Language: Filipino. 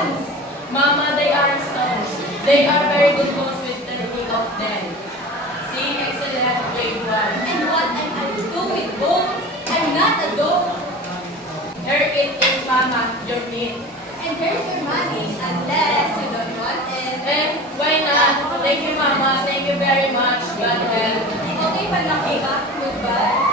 bones. Mama, they are stones. They are very good bones with the meat of them. See, excellent, grade 1. And what am I to do with bones? I'm not a dog. Here it is, Mama, your meat. And here's your money, unless you don't want it. Eh, why not? Thank you, Mama. Thank you very much. God help. Okay pa lang ba? Goodbye.